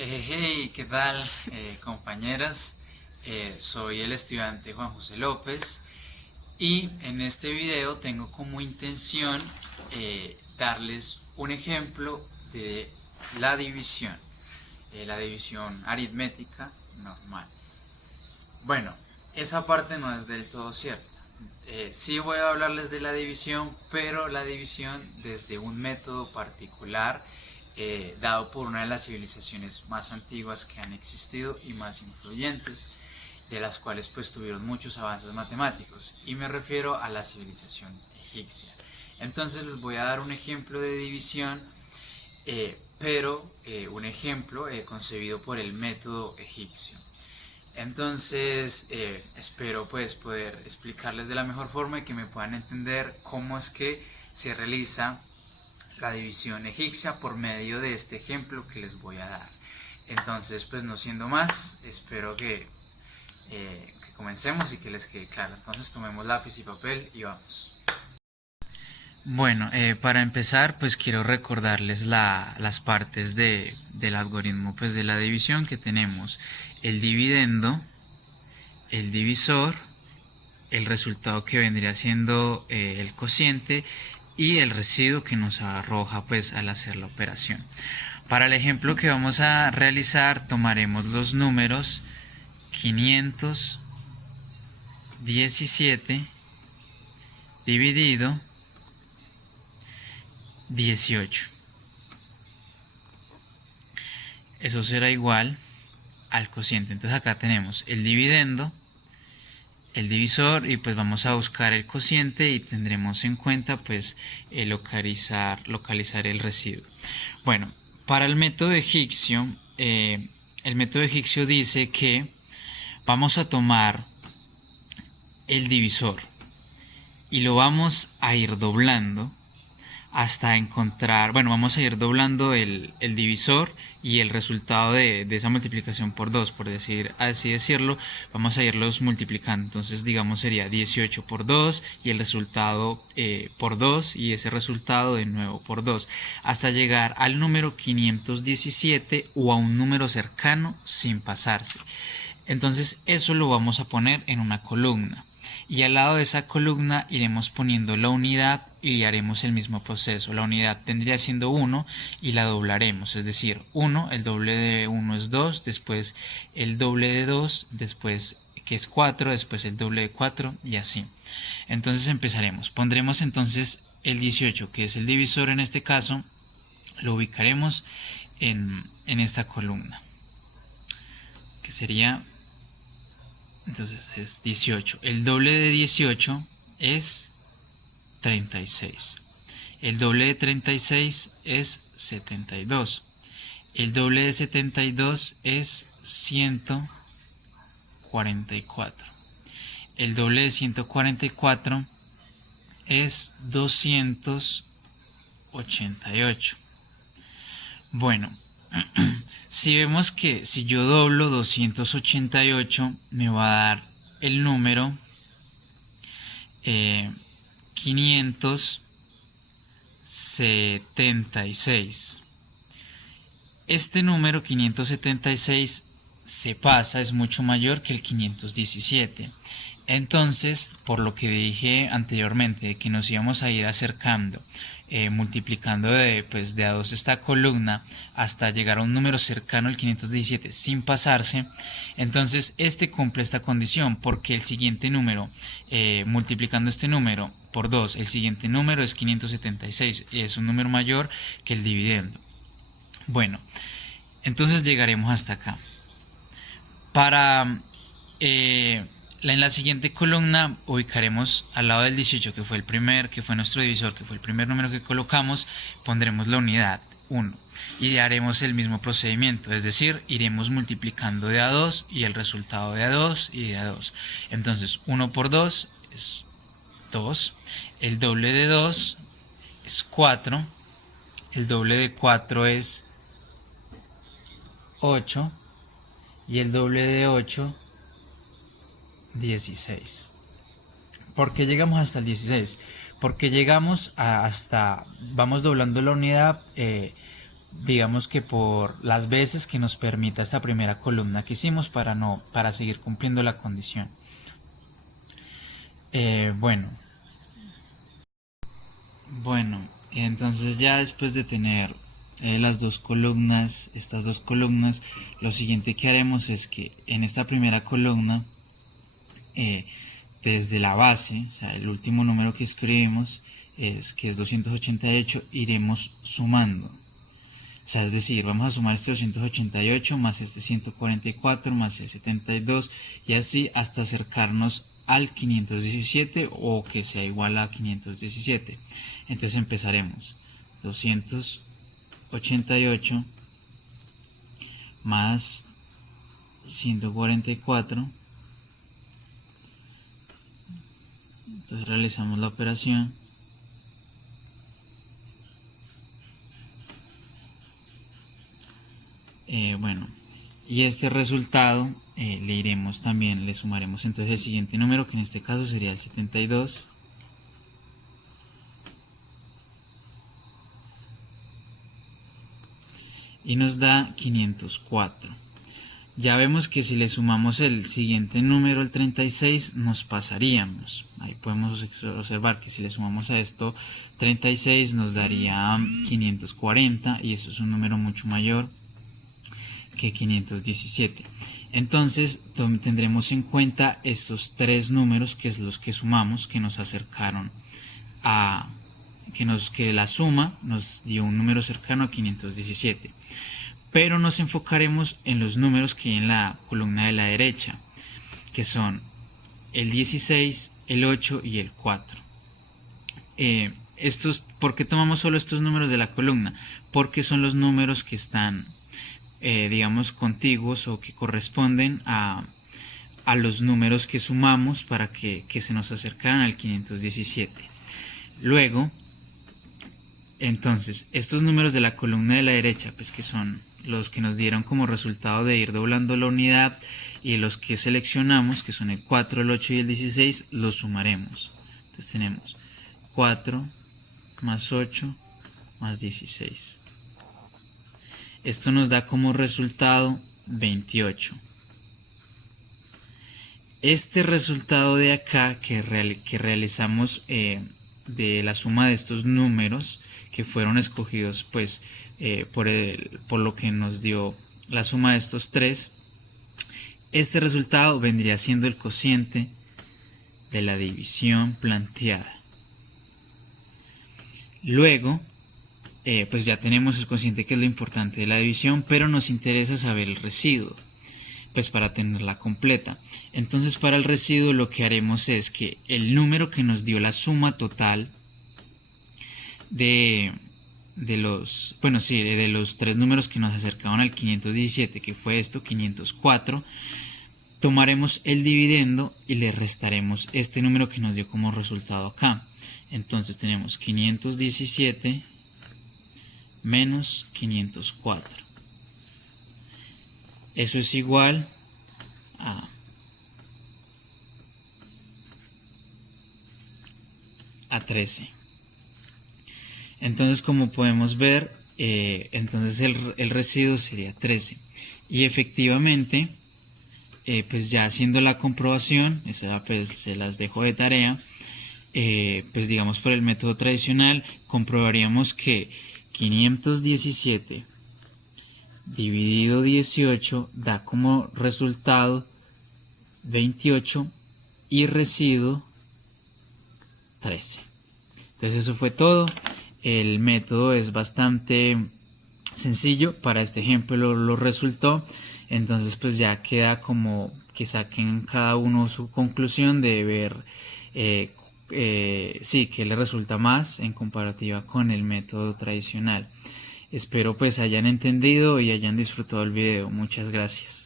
Hey, ¿qué tal, compañeras? Soy el estudiante Juan José López y en este video tengo como intención darles un ejemplo de la división aritmética normal. Bueno, esa parte no es del todo cierta. Sí voy a hablarles de la división, pero la división desde un método particular dado por una de las civilizaciones más antiguas que han existido y más influyentes, de las cuales pues tuvieron muchos avances matemáticos, y me refiero a la civilización egipcia. Entonces les voy a dar un ejemplo de división, pero un ejemplo concebido por el método egipcio. Entonces, espero pues poder explicarles de la mejor forma y que me puedan entender cómo es que se realiza la división egipcia por medio de este ejemplo que les voy a dar. Entonces, pues no siendo más, espero que comencemos y que les quede claro. Entonces, tomemos lápiz y papel y vamos. Bueno, para empezar, pues quiero recordarles las partes del algoritmo pues, de la división que tenemos. El dividendo, el divisor, el resultado que vendría siendo el cociente y el residuo que nos arroja pues al hacer la operación. Para el ejemplo que vamos a realizar tomaremos los números 517 dividido 18. Eso será igual al cociente. Entonces acá tenemos el dividendo, el divisor, y pues vamos a buscar el cociente y tendremos en cuenta pues localizar el residuo. Bueno, para el método egipcio dice que vamos a tomar el divisor y lo vamos a ir doblando hasta encontrar, bueno, vamos a ir doblando el divisor y el resultado de esa multiplicación por 2, por así decirlo, vamos a irlos multiplicando. Entonces, digamos, sería 18 por 2 y el resultado por 2 y ese resultado de nuevo por 2, hasta llegar al número 517 o a un número cercano sin pasarse. Entonces, eso lo vamos a poner en una columna. Y al lado de esa columna iremos poniendo la unidad y haremos el mismo proceso. La unidad tendría siendo 1 y la doblaremos, es decir, 1, el doble de 1 es 2, después el doble de 2, después que es 4, después el doble de 4 y así. Entonces empezaremos. Pondremos entonces el 18, que es el divisor en este caso, lo ubicaremos en esta columna, que sería... Entonces es 18. El doble de 18 es 36. El doble de 36 es 72. El doble de 72 es 144. El doble de 144 es 288. Bueno, si vemos que si yo doblo 288 me va a dar el número 576. Este número 576 se pasa, es mucho mayor que el 517. Entonces, por lo que dije anteriormente, que nos íbamos a ir acercando, multiplicando de a 2 esta columna hasta llegar a un número cercano al 517 sin pasarse, entonces este cumple esta condición, porque el siguiente número, multiplicando este número por 2, el siguiente número es 576, es un número mayor que el dividendo. Bueno, entonces llegaremos hasta acá. Para en la siguiente columna ubicaremos al lado del 18, que fue nuestro divisor, que fue el primer número que colocamos, pondremos la unidad 1 y haremos el mismo procedimiento, es decir, iremos multiplicando de a 2 y el resultado de a 2 y de a 2. Entonces 1 por 2 es 2, el doble de 2 es 4, el doble de 4 es 8 y el doble de 8 16. ¿Por qué llegamos hasta el 16? Porque llegamos vamos doblando la unidad digamos que por las veces que nos permita esta primera columna que hicimos para seguir cumpliendo la condición. Bueno, entonces ya después de tener estas dos columnas, lo siguiente que haremos es que en esta primera columna, desde la base, o sea, el último número que escribimos, que es 288, iremos sumando. O sea, es decir, vamos a sumar este 288 más este 144 más el 72 y así hasta acercarnos al 517 o que sea igual a 517. Entonces empezaremos 288 más 144. Entonces realizamos la operación. Y este resultado le sumaremos entonces el siguiente número, que en este caso sería el 72, y nos da 504. Ya vemos que si le sumamos el siguiente número, el 36, nos pasaríamos. Ahí podemos observar que si le sumamos a esto 36 nos daría 540 y eso es un número mucho mayor que 517. Entonces tendremos en cuenta estos tres números, que es los que sumamos, que nos acercaron a que la suma nos dio un número cercano a 517. Pero nos enfocaremos en los números que hay en la columna de la derecha, que son el 16, el 8 y el 4. ¿Por qué tomamos solo estos números de la columna? Porque son los números que están digamos contiguos o que corresponden a los números que sumamos para que se nos acercaran al 517. Luego, entonces, estos números de la columna de la derecha, pues que son los que nos dieron como resultado de ir doblando la unidad, y los que seleccionamos, que son el 4, el 8 y el 16, los sumaremos. Entonces tenemos 4 más 8 más 16. Esto nos da como resultado 28. Este resultado de acá que realizamos de la suma de estos números que fueron escogidos pues por lo que nos dio la suma de estos tres, este resultado vendría siendo el cociente de la división planteada. Luego pues ya tenemos el cociente, que es lo importante de la división, pero nos interesa saber el residuo, pues para tenerla completa. Entonces para el residuo lo que haremos es que el número que nos dio la suma total de los tres números que nos acercaban al 517, que fue esto, 504, tomaremos el dividendo y le restaremos este número que nos dio como resultado acá. Entonces tenemos 517 menos 504. Eso es igual a 13. Entonces, como podemos ver, entonces el residuo sería 13. Y efectivamente, pues ya haciendo la comprobación, esa pues se las dejo de tarea, pues digamos por el método tradicional, comprobaríamos que 517 dividido 18 da como resultado 28 y residuo 13. Entonces eso fue todo. El método es bastante sencillo, para este ejemplo lo resultó. Entonces pues ya queda como que saquen cada uno su conclusión de ver qué le resulta más en comparativa con el método tradicional. Espero pues hayan entendido y hayan disfrutado el video. Muchas gracias.